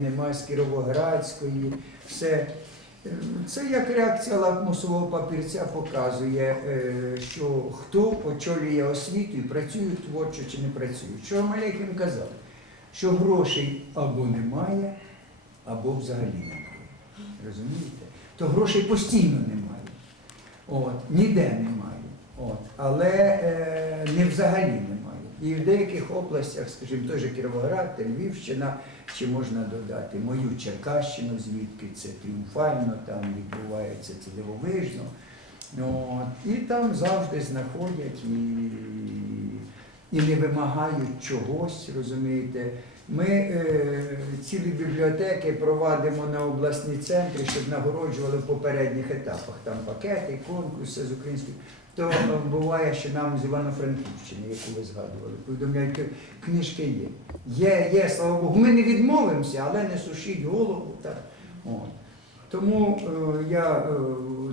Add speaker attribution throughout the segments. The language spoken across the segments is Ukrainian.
Speaker 1: Нема з Кіровоградської, все. Е, Це як реакція лакмусового папірця показує, е, що хто очолює освіту і працює творчо чи не працює. Що Малейкін казав, що грошей або немає, або взагалі немає. Розумієте? То грошей постійно немає. От, ніде немає. От, але е, не взагалі немає. І в деяких областях, скажімо, той же Кіровоград, Львівщина, чи можна додати мою Черкащину, звідки це тріумфально, там відбувається це дивовижно. От, і там завжди знаходять і, і не вимагають чогось, розумієте. Ми е, цілі бібліотеки провадимо на обласні центри, щоб нагороджували в попередніх етапах. Там пакети, конкурси з української. То е, буває, що нам з Івано-Франківщини, яку ви згадували, повідомляють, книжки є. Є, є, слава Богу. Ми не відмовимося, але не сушіть голову. Так. От. Тому е, я е,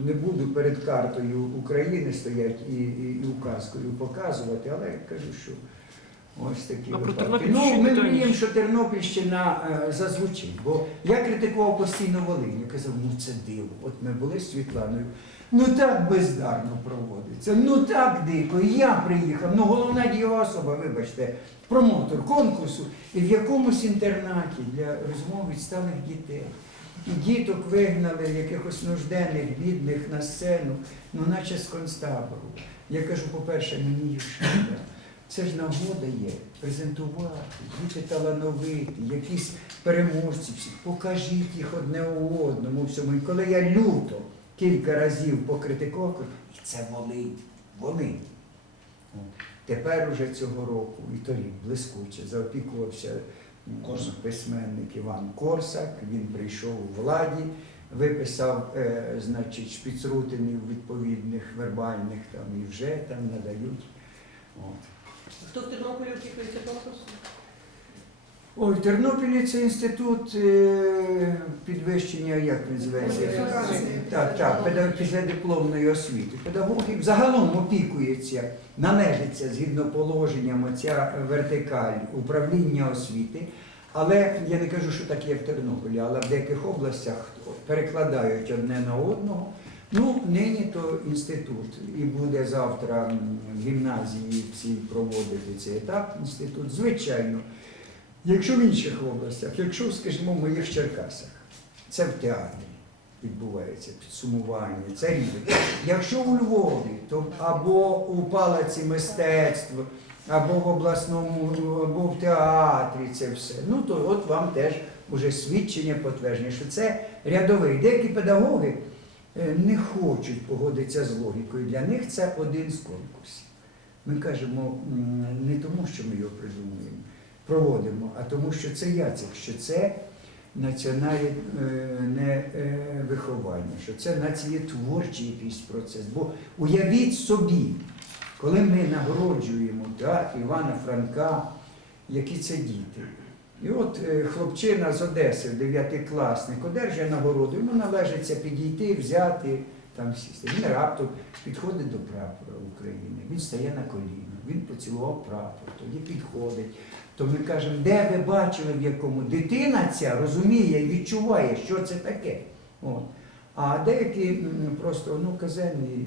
Speaker 1: не буду перед картою України стояти і, і, і указкою показувати, але кажу, що ось такі
Speaker 2: А
Speaker 1: випадки. Ну, ми мріємо, що Тернопільщина е, зазвучить. Бо я критикував постійно Волинь. Я казав, ну це диво. От ми були з Світланою. Ну так бездарно проводиться, ну так дико. І я приїхав. Ну головна дієва особа, вибачте, промотор конкурсу, і в якомусь інтернаті для розмов відсталих дітей. І діток вигнали якихось нужденних, бідних на сцену, ну наче з концтабору. Я кажу, по-перше, мені їх шкода. Це ж нагода є презентувати, діти талановиті, якісь переможці всі. Покажіть їх одне у одному всьому. І коли я люто кілька разів покритикував, і це Волинь, Волинь. Тепер уже цього року, і торік блискуче, заопікувався
Speaker 3: Корсак.
Speaker 1: письменник Іван Корсак. Він прийшов у владі, виписав, е, значить, шпіцрутинів відповідних вербальних там і вже там надають. От.
Speaker 4: Хто в Тернополі очікується конкурсу?
Speaker 1: Ой, в Тернопілі це інститут е, підвищення, як він називається? Так, так, педагог- післядипломної освіти. Педагогів загалом опікується, належиться згідно положенням оця вертикаль управління освіти. Але я не кажу, що так є в Тернополі, але в деяких областях перекладають одне на одного. Ну, нині то інститут, і буде завтра в гімназії всі проводити цей етап інститут. Звичайно, якщо в інших областях, якщо, скажімо, в моїх Черкасах, це в театрі відбувається підсумування, це рівень. Якщо у Львові, то або у палаці мистецтв, або в обласному, або в театрі це все. Ну то от вам теж уже свідчення підтвердження, що це рядовий. Деякі педагоги не хочуть погодитися з логікою. Для них це один з конкурсів. Ми кажемо не тому, що ми його придумуємо, проводимо, а тому, що це яцик, що це національне е, виховання, що це націєтворчий якийсь процес. Бо уявіть собі, коли ми нагороджуємо так, Івана Франка, які це діти. І от е, хлопчина з Одеси, дев'ятикласник, одержує нагороду, йому належиться підійти, взяти, там сісти. Він раптом підходить до прапора України, він стає на коліна, він поцілував прапор, тоді підходить. То ми кажемо, де ви бачили, в якому дитина ця розуміє і відчуває, що це таке. От. А деякі просто ну, казенні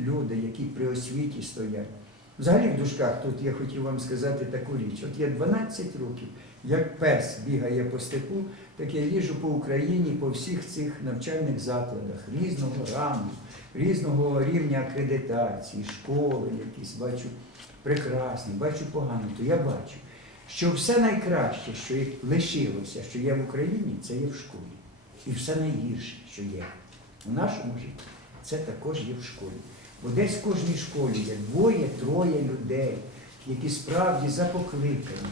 Speaker 1: люди, які при освіті стоять. Взагалі в дужках тут я хотів вам сказати таку річ. От я 12 років, як пес бігає по степу, так я їжджу по Україні по всіх цих навчальних закладах різного рангу, різного рівня акредитації, школи якісь бачу прекрасні, бачу погані, то я бачу, що все найкраще, що лишилося, що є в Україні, це є в школі. І все найгірше, що є у нашому житті, це також є в школі. Бо десь в кожній школі є двоє-троє людей, які справді запокликані,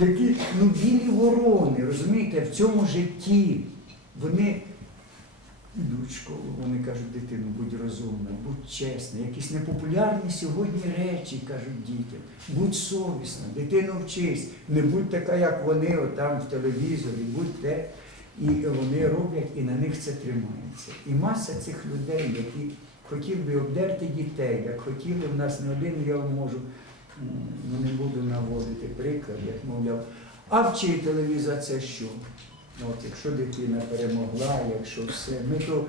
Speaker 1: які ну, білі ворони, розумієте, в цьому житті. Вони йдуть в школу, вони кажуть, дитину, будь розумна, будь чесна, якісь непопулярні сьогодні речі кажуть дітям, будь совісна, дитину вчись, не будь така, як вони отам в телевізорі, будь те. І вони роблять, і на них це тримається. І маса цих людей, які хотіли би обдерти дітей, як хотіли, в нас не один, я можу, не буду наводити приклад, як мовляв, а вчителеві за це що? От, якщо дитина перемогла, якщо все. Ми то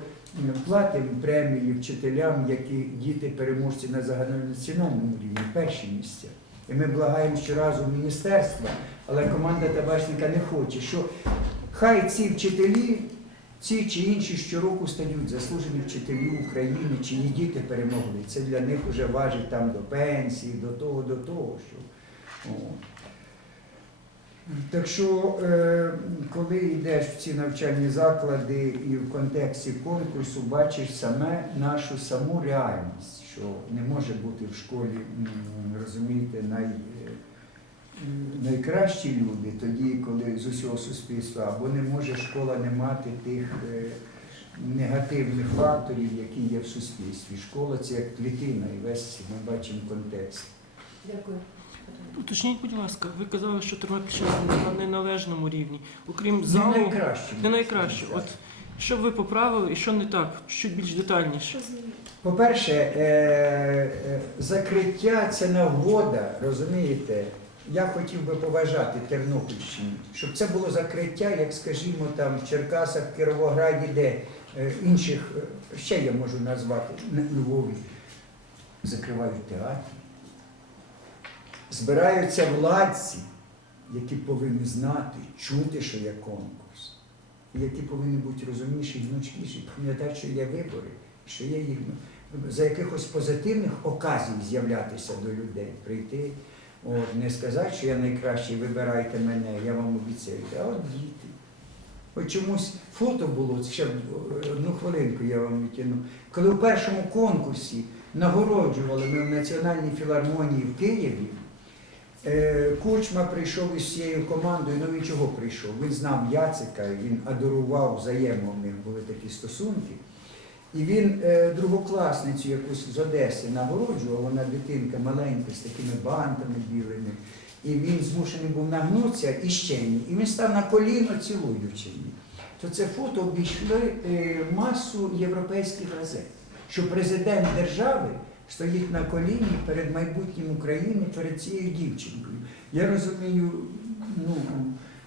Speaker 1: платимо премії вчителям, які діти переможці на загальнонаціональному рівні, перші місця. І ми благаємо щоразу міністерства, але команда табачника не хоче, що хай ці вчителі, ці чи інші щороку стають заслужені вчителі України, чиї діти перемогли. Це для них вже важить там до пенсії, до того, до того. Що, о. Так що, е, коли йдеш в ці навчальні заклади і в контексті конкурсу, бачиш саме нашу саму реальність, що не може бути в школі, розумієте, най, найкращі люди тоді, коли з усього суспільства, або не може школа не мати тих е, негативних факторів, які є в суспільстві. Школа це як клітина, і весь ми бачимо контекст.
Speaker 4: Дякую.
Speaker 2: Уточніть, будь ласка, ви казали, що Тернопільщина на неналежному рівні. Окрім
Speaker 1: Не
Speaker 2: залу,
Speaker 1: найкраще.
Speaker 2: не найкраще. От що б ви поправили і що не так? Чуть більш детальніше.
Speaker 1: По-перше, е, е, закриття це нагода, розумієте? Я хотів би побажати Тернопільщині, щоб це було закриття, як скажімо, там в Черкасах, в Кіровограді, де е, інших, е, ще я можу назвати, Львові, закривають театри. Збираються владці, які повинні знати, чути, що є конкурс, і які повинні бути розумніші, гнучкіші, пам'ятати, що є вибори, що є їх ну, за якихось позитивних оказій з'являтися до людей, прийти, от, не сказати, що я найкращий, вибирайте мене, я вам обіцяю, а от діти. От чомусь фото було, ще одну хвилинку я вам відтягну. Коли в першому конкурсі нагороджували ми в Національній філармонії в Києві, е, Кучма прийшов із всією командою, ну він чого прийшов? Він знав Яцика, він адорував взаємо, в них були такі стосунки. І він е, другокласницю якусь з Одеси нагороджував, вона дитинка маленька з такими бантами білими. І він змушений був нагнутися і ще ні. І він став на коліно цілуючи її. То це фото обійшли е, масу європейських газет, що президент держави стоїть на коліні перед майбутнім України, перед цією дівчинкою. Я розумію, ну,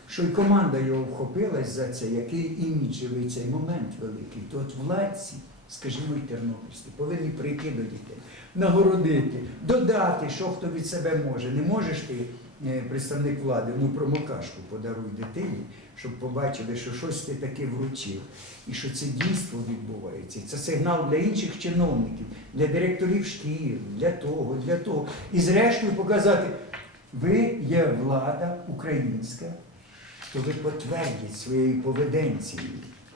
Speaker 1: що й команда його вхопилась за це, який іміджевий цей момент великий. То от владці, скажімо, і тернопільські, повинні прийти до дітей, нагородити, додати, що хто від себе може. Не можеш ти, е, представник влади, ну промокашку подаруй дитині, щоб побачили, що щось ти таке вручив, і що це дійство відбувається. Це сигнал для інших чиновників, для директорів шкіл, для того, для того. І зрештою показати, ви є влада українська, то ви потвердіть своєю поведенцією,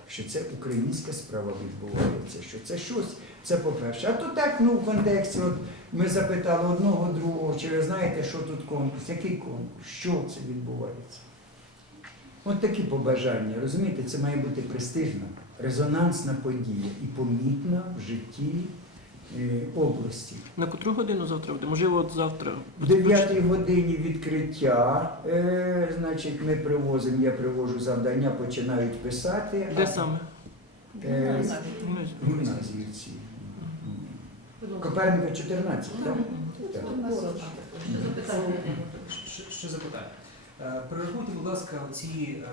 Speaker 1: що це українська справа відбувається, що це щось, це по-перше. А то так, ну в контексті, от ми запитали одного другого, чи ви знаєте, що тут конкурс, який конкурс, що це відбувається. От такі побажання, розумієте, це має бути престижна, резонансна подія і помітна в житті області.
Speaker 2: На котру годину завтра буде? Можливо, от завтра.
Speaker 1: В 9 годині відкриття, е, значить, ми привозимо, я привожу завдання, починають писати.
Speaker 2: Де саме?
Speaker 1: Е,
Speaker 2: Ну,
Speaker 1: Гімназії ці. Коперника 14, так? Так.
Speaker 4: Що запитання?
Speaker 3: Е, Перерахуйте, будь ласка, ці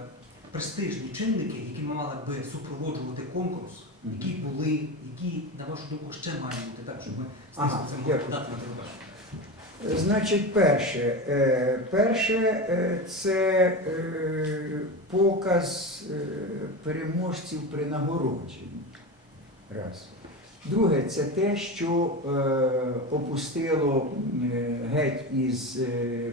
Speaker 3: престижні чинники, які мали би супроводжувати конкурс. Які були, які, на вашу думку, ще мають бути так, щоб ми
Speaker 1: Ага,
Speaker 3: це могли дати на телебачення.
Speaker 1: Значить, перше, е, перше е, це е, показ переможців при нагородженні. Раз. Друге, це те, що опустило геть із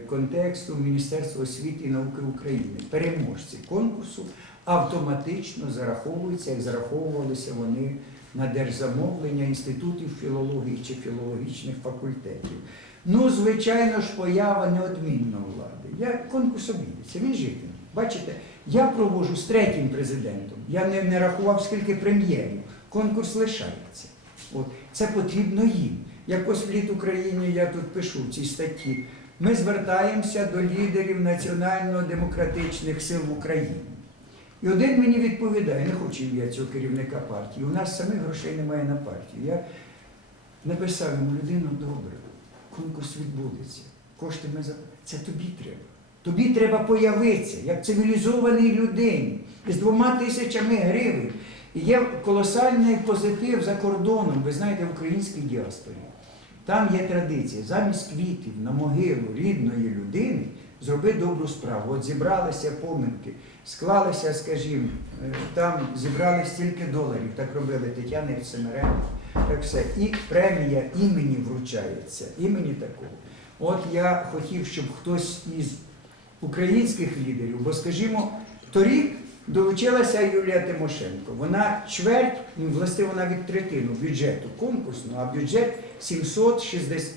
Speaker 1: контексту Міністерства освіти і науки України. Переможці конкурсу автоматично зараховуються, як зараховувалися вони на держзамовлення інститутів філології чи філологічних факультетів. Ну, звичайно ж, поява неодмінна влади. Я конкурс обійдеться, він житиме. Бачите, я провожу з третім президентом. Я не, не рахував, скільки прем'єрів. Конкурс лишається. От. Це потрібно їм. В літ Україні я тут пишу в цій статті. Ми звертаємося до лідерів національно-демократичних сил в Україні. І один мені відповідає, не хочу я цього керівника партії. У нас самих грошей немає на партію. Я написав йому людину добре, конкурс відбудеться. Кошти ми за це тобі треба. Тобі треба появитися як цивілізованій людині з двома тисячами гривень. І є колосальний позитив за кордоном, ви знаєте, в українській діаспорі. Там є традиція, замість квітів на могилу рідної людини зроби добру справу. От зібралися поминки, склалися, скажімо, е, там зібрали стільки доларів, так робили Тетяни Семеренко, так все. І премія імені вручається, імені такого. От я хотів, щоб хтось із українських лідерів, бо, скажімо, торік долучилася Юлія Тимошенко. Вона чверть, власне, вона від третину бюджету конкурсного, а бюджет 760,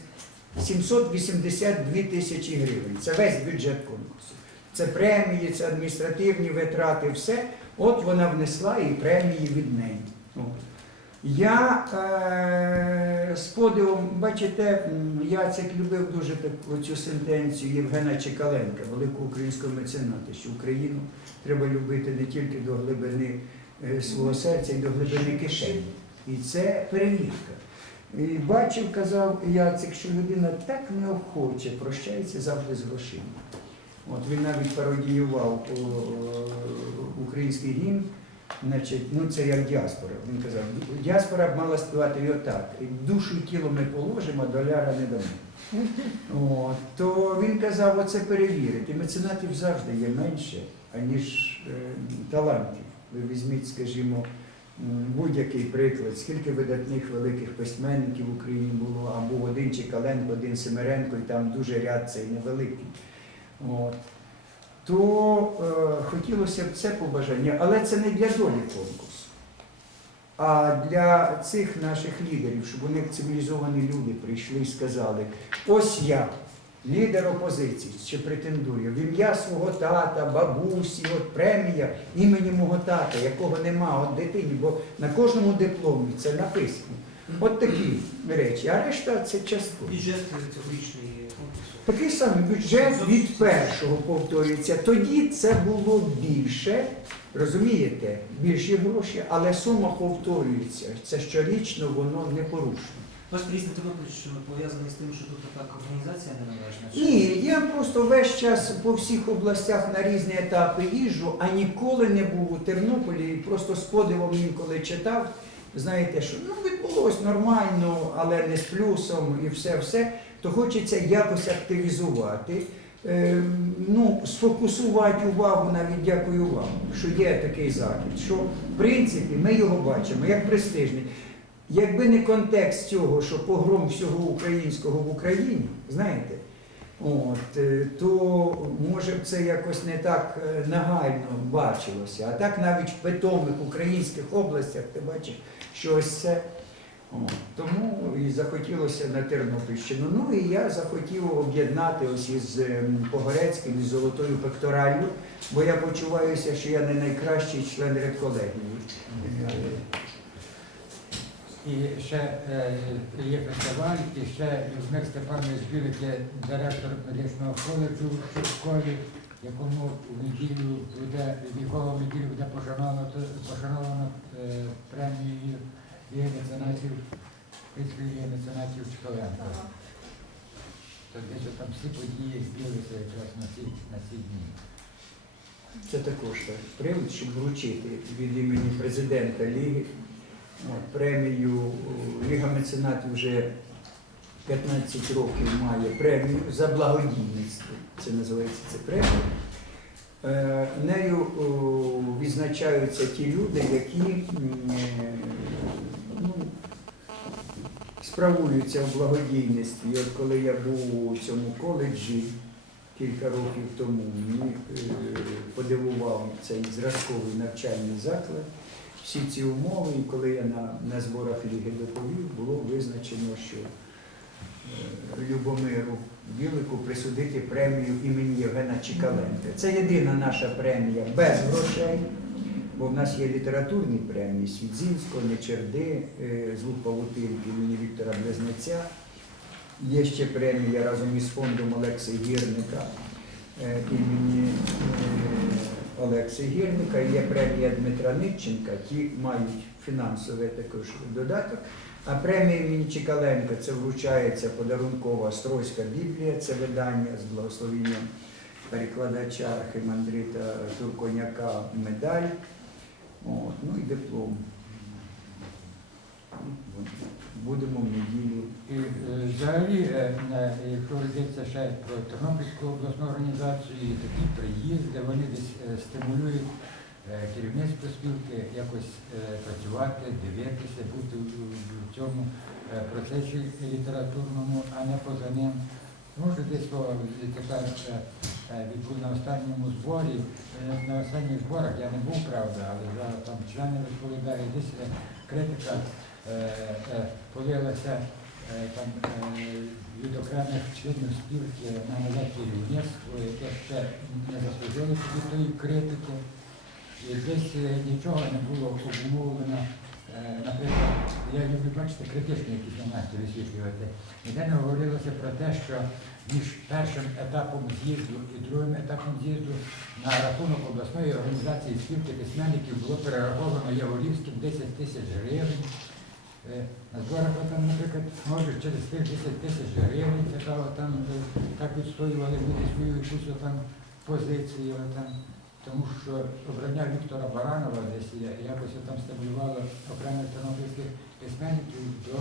Speaker 1: 782 тисячі гривень. Це весь бюджет конкурсу. Це премії, це адміністративні витрати, все. От вона внесла і премії від неї. Я е, з подивом, бачите, м, Яцек любив дуже таку цю сентенцію Євгена Чекаленка, великого українського мецената, що Україну треба любити не тільки до глибини е, свого серця, і до глибини кишені. І це перевірка. І бачив, казав Яцек, що людина так неохоче прощається завжди з грошима. От він навіть пародіював український гімн. Значить, ну це як діаспора. Він казав, діаспора б мала співати і отак. Душу і тіло ми положимо, доляра не дамо. О, то він казав, оце перевірити. Меценатів завжди є менше, аніж е, талантів. Ви візьміть, скажімо, будь-який приклад, скільки видатних великих письменників в Україні було, або один Чекаленко, один Семеренко, і там дуже ряд цей невеликий. От то е, хотілося б це побажання, але це не для долі конкурсу, а для цих наших лідерів, щоб вони як цивілізовані люди прийшли і сказали, ось я, лідер опозиції, що претендую, в ім'я свого тата, бабусі, от премія імені мого тата, якого нема, от дитині, бо на кожному дипломі це написано. От такі речі, а решта це частково.
Speaker 3: Бюджет цьогорічний конкурсу.
Speaker 1: Такий самий бюджет від першого повторюється. Тоді це було більше, розумієте, більші гроші, але сума повторюється. Це щорічно воно не порушено.
Speaker 3: Ваш приїзд на Тернопільщину пов'язаний з тим, що тут така організація неналежна? Чи-
Speaker 1: Ні, я просто весь час по всіх областях на різні етапи їжджу, а ніколи не був у Тернополі і просто з подивом інколи читав. Знаєте, що ну відбулось нормально, але не з плюсом і все-все, то хочеться якось активізувати, е, ну, сфокусувати увагу, навіть дякую вам, що є такий захід, що в принципі ми його бачимо як престижний. Якби не контекст цього, що погром всього українського в Україні, знаєте, от, е, то може б це якось не так е, нагально бачилося. А так навіть в питомих українських областях ти бачиш, що ось це. Тому і захотілося на Тернопільщину. Ну і я захотів об'єднати ось із ем, Погорецьким, із Золотою пекторалью, бо я почуваюся, що я не найкращий член редколегії.
Speaker 5: І ще е, є фестиваль, і ще Людмир Степанович Білик є директор медичного коледжу в школі, якому в неділю буде, в якого в неділю буде пошановано, пошановано е, премією Ліги меценатів, Київської Ліги меценатів Чкаленка. Тобто що там всі події збілися якраз на ці, на ці дні.
Speaker 1: Це також так, привід, щоб вручити від імені президента Ліги премію. Ліга меценатів вже 15 років має премію за благодійність. Це називається це премія. Е, Нею відзначаються ті люди, які е, ну, справуються в благодійності. От коли я був у цьому коледжі, кілька років тому мені е, подивував цей зразковий навчальний заклад. Всі ці умови, і коли я на, на зборах ліги доповів, було визначено, що е, Любомиру Білику присудити премію імені Євгена Чікаленка. Це єдина наша премія без грошей, бо в нас є літературні премії Свідзінського, Нечерди, е, Звук Павутинки імені Віктора Близнеця. Є ще премія разом із фондом Олекси Гірника е, імені Олекси Гірника. Є премія Дмитра Нитченка, ті мають фінансовий також додаток. А премія імені Чекаленка це вручається подарункова Стройська Біблія, це видання з благословенням перекладача архимандрита Турконяка медаль. От, ну і диплом. Будемо в неділю.
Speaker 5: І е, взагалі, е, е, якщо йдеться ще про Тернопільську обласну організацію, і такі приїзди, вони десь стимулюють керівництво спілки якось працювати, дивитися, бути в цьому процесі літературному, а не поза ним. Тому що десь е, відбув на останньому зборі, на останніх зборах я не був, правда, але там члени розповідають, десь критика е, е, е, там від окремих членів спілки на нове керівництво, яке ще не заслужило собі тої критики. І десь нічого не було обумовлено. Наприклад, я люблю бачити критичні якісь моменти висвітлювати. Ніде не говорилося про те, що між першим етапом з'їзду і другим етапом з'їзду на рахунок обласної організації спілки письменників було перераховано Яворівським 10 тисяч гривень. Е, На зборах там, наприклад, може через тих 10 тисяч гривень така там е, так відстоювали люди свою якусь там позицію. там. Тому що обрання Віктора Баранова десь якось там стимулювало окремих тернопільських письменників до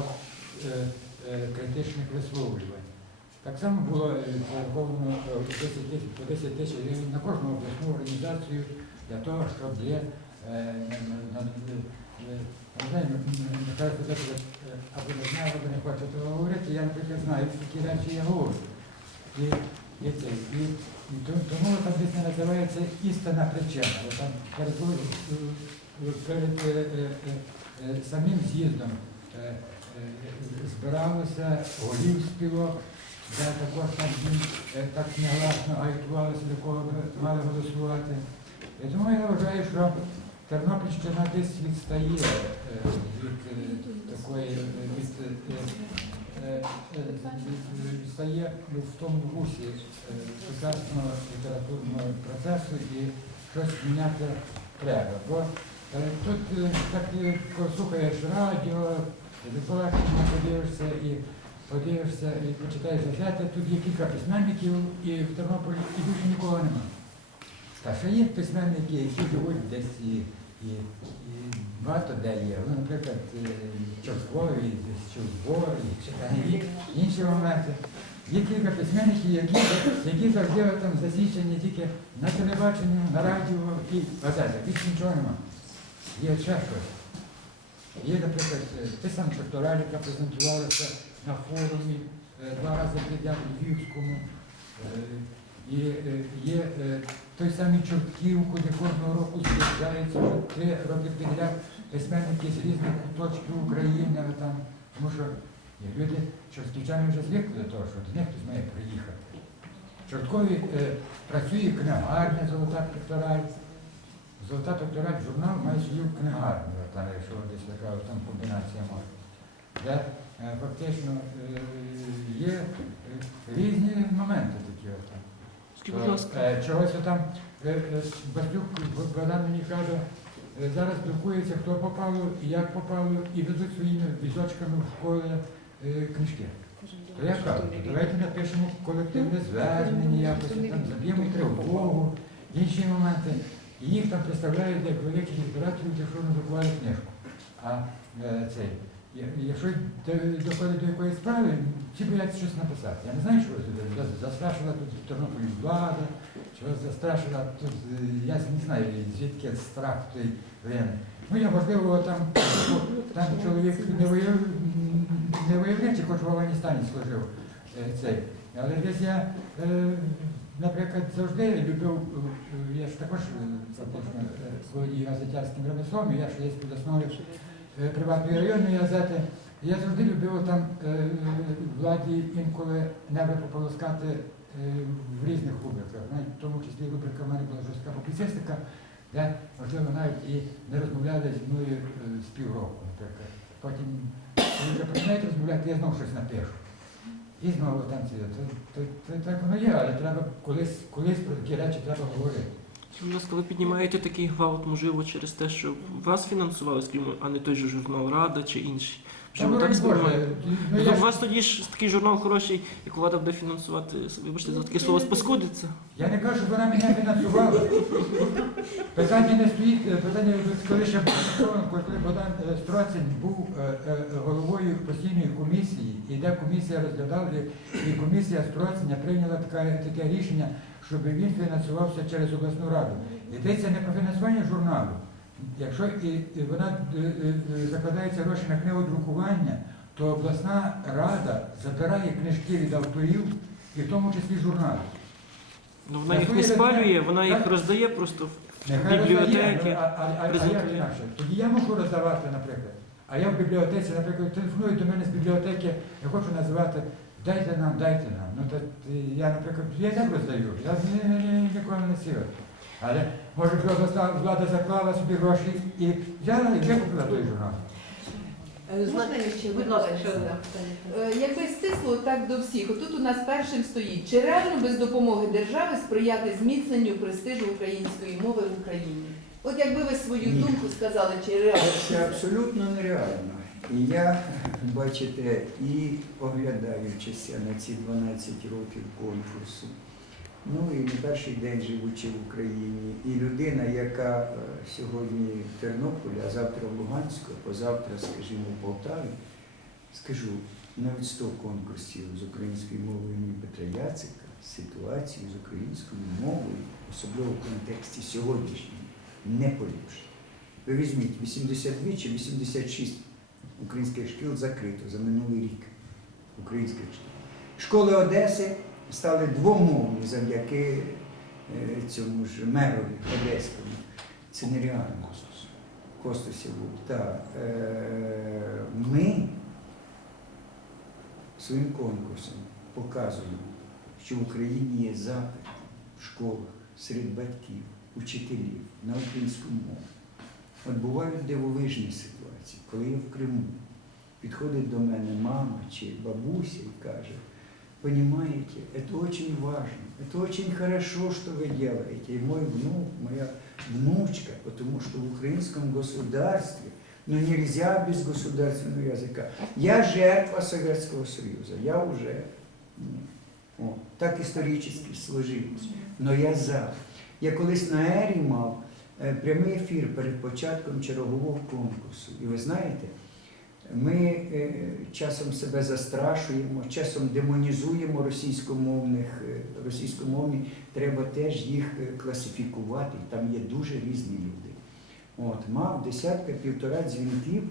Speaker 5: е, е, критичних висловлювань. Так само було е, зараховано е, 10 тисяч, по 10 тисяч гривень на кожну обласну організацію для того, щоб є е, е, знаю, Михайло е, або не знає, або не хоче того говорити. Я, наприклад, знаю, такі речі я говорю. І, і, це, і, і тому там десь називається істинна причина. Бо Там перед, е, перед е, е, е, самим з'їздом е, е, збиралося голів співок, де також там е, так негласно агітувалося, до кого мали голосувати. І тому я вважаю, що Тернопільщина десь відстає е, від е, такої е, від, від- відстає в тому русі сучасного літературного процесу і щось міняти треба. Бо тут так послухаєш радіо, телебачення подивишся і подивишся і почитаєш газети, тут є кілька письменників і в Тернополі і більше нікого немає. Та ще є письменники, які живуть десь і, і, і багато де є. Ну, наприклад, е, Чорткові, Чорткова, і інші моменти. Є кілька письменників, які, які завжди там засвідчені тільки на телебаченні, на радіо і газетах. Більше нічого немає. Є ще щось. Є, наприклад, е, ти сам Чортораль, яка презентувалася на форумі е, два рази підряд у Львівському. Е, І е, є е, той самий Чортків, куди кожного року з'їжджаються вже три роки підряд письменники з різних куточків України. Там, тому що люди, чортківчани вже звикли до того, що до них хтось має приїхати. Чорткові е, працює книгарня Золота пектораль. Золота пектораль журнал має свою книгарню, там, якщо десь така там комбінація може. Де е, фактично е, є е, різні моменти.
Speaker 2: Скажіть, будь ласка,
Speaker 5: Е, Чогось там е, е, Бастюк Богдан мені каже, е, зараз друкується, хто попало і як попало, і везуть своїми візочками в школи е, книжки. То я кажу, давайте напишемо колективне звернення, якось там заб'ємо тривогу, інші моменти. І їх там представляють як великих літераторів, якщо вони друкували книжку. А е, цей, якщо доходить до якоїсь справи, всі бояться щось написати. Я не знаю, що застрашила тут в Тернополі влада, вас застрашила тут, е, я не знаю, звідки страх той воєнний. Ну, я, можливо, там, там чоловік не воював, не виявляючи, хоч в Афганістані служив е, цей. Але десь я, е, наприклад, завжди любив, я ж також володію газетярським ремеслом, і я ж співзасновник е, приватної районної газети. Я завжди любив там е, владі інколи небо пополоскати е, в різних рубриках. В тому числі рубрика в мене була жорстка публіцистика, де, можливо, навіть і не розмовляли зі мною е, з півроку, наприклад. Потім, вже починають розмовляти, я знову щось напишу. І знову там то, так воно є, але треба колись, колись про такі речі треба говорити.
Speaker 2: Будь ласка, ви піднімаєте такий гвалт, можливо, через те, що вас фінансували, скажімо, а не той же журнал Рада чи інший. Що ви так
Speaker 5: Боже,
Speaker 2: сприймаєте?
Speaker 5: ну, я ж-
Speaker 2: у вас тоді ж такий журнал хороший, як влада буде фінансувати, вибачте, за таке слово спаскудиться.
Speaker 5: Я не кажу, вона мене фінансувала. Питання не стоїть, е, питання коли ще був коли Богдан е, Строцин був е, е, головою постійної комісії, і де комісія розглядала, і комісія Строциня прийняла таке, таке рішення, щоб він фінансувався через обласну раду. Йдеться не про фінансування журналу. Якщо і, і вона е, е, е, закладається гроші на книгодрукування, то обласна рада забирає книжки від авторів, і в тому числі журнали.
Speaker 2: Ну вона їх не спалює, вона їх роздає просто.
Speaker 5: Нехай
Speaker 2: Бібліотеки,
Speaker 5: роздає, ну, а, а, а, а як
Speaker 2: презентує.
Speaker 5: інакше? Тоді я можу роздавати, наприклад. А я в бібліотеці, наприклад, телефонують до мене з бібліотеки, я хочу називати дайте нам, дайте нам. Ну то я, наприклад, я так роздаю, я ні- ні- ні- ніколи не сів. Але може влада заклала собі гроші і взяла і викупила той журнал.
Speaker 6: Е,
Speaker 4: Можна я ще
Speaker 6: Будь ласка, ще одне питання.
Speaker 7: Е, Якби стисло так до всіх, отут у нас першим стоїть, чи реально без допомоги держави сприяти зміцненню престижу української мови в Україні? От якби ви свою
Speaker 1: Ні.
Speaker 7: думку сказали, чи реально?
Speaker 1: Це абсолютно нереально. І я, бачите, і оглядаючися на ці 12 років конкурсу, ну і не перший день живучи в Україні, і людина, яка е, сьогодні в Тернополі, а завтра в Луганську, позавтра, скажімо, в Полтаві, скажу, навіть 100 конкурсів з українською мовою імені Петра Яцика, ситуацію з українською мовою, особливо в контексті сьогоднішньому, не поліпшить. Ви візьміть 82 чи 86 українських шкіл закрито за минулий рік. Українських шкіл. Школи Одеси стали двомовні завдяки е, цьому ж мерові Одеському. Це нереально. Костусів був. Е, Ми своїм конкурсом показуємо, що в Україні є запит в школах, серед батьків, учителів на українську мову. От бувають дивовижні ситуації, коли я в Криму підходить до мене мама чи бабуся і каже, понимаете, это очень важно, это очень хорошо, что вы делаете. И мой внук, моя внучка, потому что в украинском государстве, ну нельзя без государственного языка. Я жертва Советского Союза, я уже, ні. О, так історично сложилось. Но я за. Я колись на Ері мав е, прямий ефір перед початком чергового конкурсу. І ви знаєте, ми е, часом себе застрашуємо, часом демонізуємо російськомовних, е, російськомовні, треба теж їх е, класифікувати. Там є дуже різні люди. От, мав десятка півтора дзвінків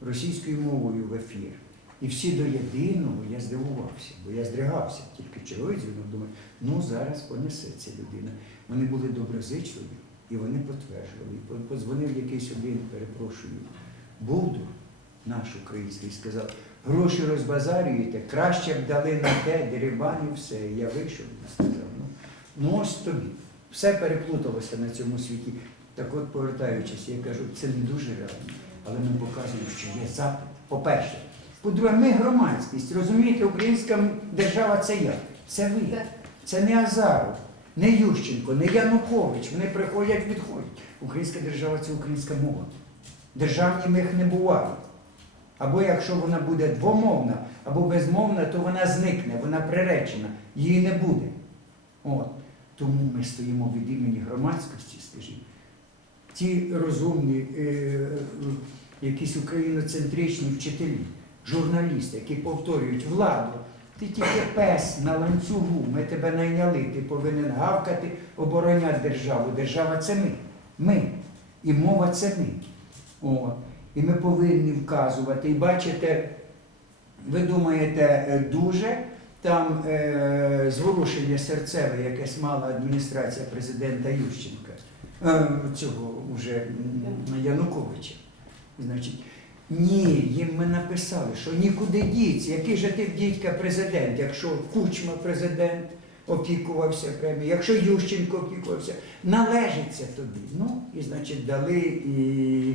Speaker 1: російською мовою в ефір. І всі до єдиного я здивувався, бо я здригався. Тільки черговий дзвінок, думаю, ну зараз понесеться людина. Вони були доброзичливі і вони підтверджували. Подзвонив якийсь один, перепрошую, Булдур, наш український, сказав, гроші розбазарюєте, краще б дали на те, дерибан і все. Я вийшов і сказав, ну, ну ось тобі. Все переплуталося на цьому світі. Так от, повертаючись, я кажу, це не дуже реально, але ми показуємо, що є запит. По-перше. По-друге, ми громадськість. Розумієте, українська держава це я. Це ви. Це не Азаров, не Ющенко, не Янукович. Вони приходять, відходять. Українська держава це українська мова. Державні їх не буває. Або якщо вона буде двомовна, або безмовна, то вона зникне, вона приречена, її не буде. От. Тому ми стоїмо від імені громадськості, скажімо. Ті розумні, е, якісь україноцентричні вчителі, журналісти, які повторюють владу, ти тільки пес на ланцюгу, ми тебе найняли, ти повинен гавкати, обороняти державу. Держава це ми. Ми. І мова це ми. О. І ми повинні вказувати. І бачите, ви думаєте, е, дуже там е, зворушення серцеве, якесь мала адміністрація президента Ющенка, е, цього уже Януковича. Значить, ні, їм ми написали, що нікуди діться. Який же ти дідька президент, якщо Кучма президент опікувався премією, якщо Ющенко опікувався, належиться тобі. Ну, і значить, дали і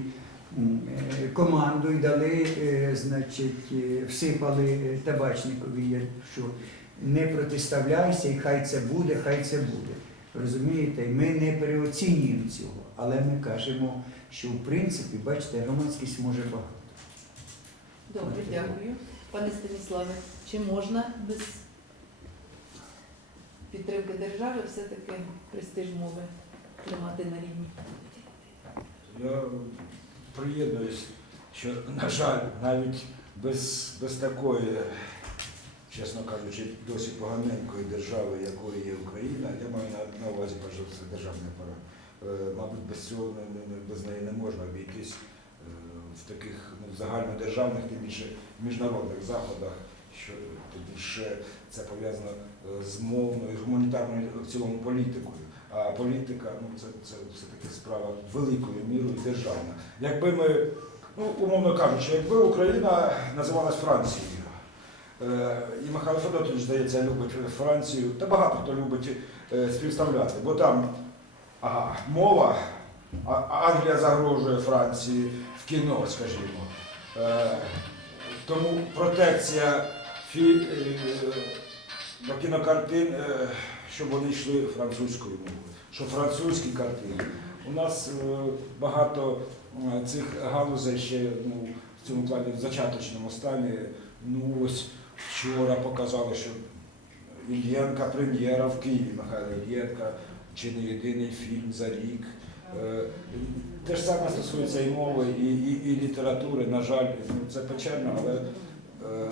Speaker 1: е, команду, і дали, е, значить, е, всипали табачникові, що не протиставляйся, і хай це буде, хай це буде. Розумієте, ми не переоцінюємо цього, але ми кажемо, що в принципі, бачите, громадськість може багато.
Speaker 7: Добре, дякую. Пане Станіславе, чи можна без підтримки держави все-таки престиж мови тримати на рівні?
Speaker 6: Я приєднуюсь, що, на жаль, навіть без, без такої, чесно кажучи, досі поганенької держави, якою є Україна, я маю на, увазі, за все, державний апарат. Е, Мабуть, без цього без неї не можна обійтись в таких ну, загальнодержавних, тим більше міжнародних заходах, що тим більше це пов'язано е, з мовною, гуманітарною в цілому політикою. А політика ну, це, це все-таки справа великою мірою державна. Якби ми, ну, умовно кажучи, якби Україна називалась Францією, е, і Михайло Федотович, здається, любить Францію, та багато хто любить е, співставляти, бо там ага, мова, Англія загрожує Франції кіно, скажімо. Е, тому протекція фі, е, кінокартин, е, щоб вони йшли французькою мовою, що французькі картини. У нас багато цих галузей ще ну, в цьому плані в зачаточному стані. Ну ось вчора показали, що Ільєнка прем'єра в Києві, Михайло Ільєнка, чи не єдиний фільм за рік. Е, Те ж саме стосується і мови, і, і, і літератури. На жаль, ну, це печально, але е,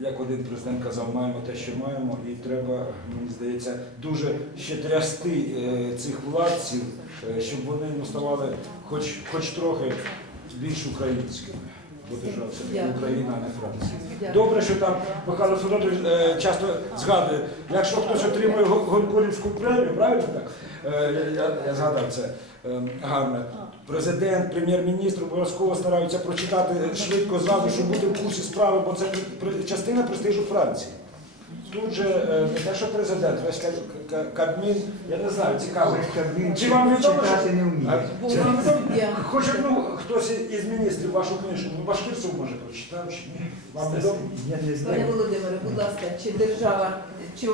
Speaker 6: як один президент казав, маємо те, що маємо, і треба, мені здається, дуже ще трясти е, цих владців, е, щоб вони ну, ставали хоч, хоч трохи більш українськими. Бо держава. Україна, а не Франція. Добре, що там Михайло Федорович е, часто згадує, якщо хтось отримує Гонкорівську Гонкурівську премію, правильно так? Е, я, я згадав це е, гарно. Президент, прем'єр-міністр обов'язково стараються прочитати швидко зразу, щоб бути в курсі справи, бо це частина престижу Франції. Тут же е, не те, що президент, весь Ка- Ка- Кабмін, я не знаю, цікаво.
Speaker 1: Кабмін
Speaker 6: Чи вам відомо,
Speaker 1: читати не вміє.
Speaker 6: Хоч ну, хтось із міністрів вашу книжку, ну Башкирцев може прочитав чи ні? Вам відомо?
Speaker 1: Я не
Speaker 7: Пане
Speaker 1: знаю.
Speaker 7: Володимире, будь ласка, чи держава, чи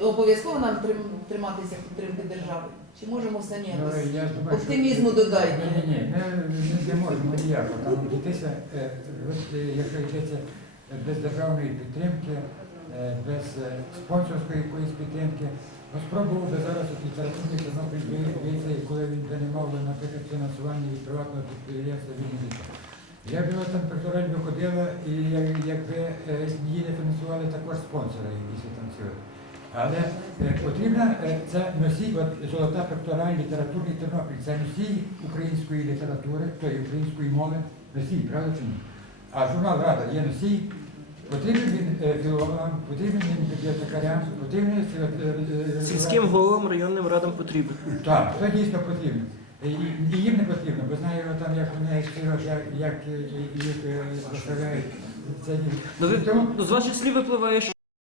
Speaker 7: обов'язково нам трим- триматися підтримки держави? Чи можемо самі
Speaker 5: Ну,
Speaker 7: якось?
Speaker 5: я думаю, що-
Speaker 7: Оптимізму додайте.
Speaker 5: Ні, ні, ні, не, не, не можемо ніяко. Там дітися, е, е, якщо йдеться без державної підтримки, без е, спонсорської якоїсь підтримки. Ну, спробував би зараз от літературний Тернопіль вийти, коли він би не мав, би, наприклад, фінансування від приватного підприємства від міста. Я б його там пектораль виходила, і як- якби е, її не фінансували також спонсори, якісь там ці. от. Але е, потрібна е, це носій, от золота пектораль, літературний Тернопіль, це носій української літератури, тої української мови, носій, правда чи ні? А журнал Рада є носій, потрібен він е, філологам, потрібен він бібліотекарям, потрібен е, е,
Speaker 2: Сільським головам районним радам потрібно.
Speaker 5: так, це дійсно потрібно. І, і їм не потрібно, бо знаю там, як вони щиро, як, як їх Тому-
Speaker 2: ну, з ваших слів випливає, що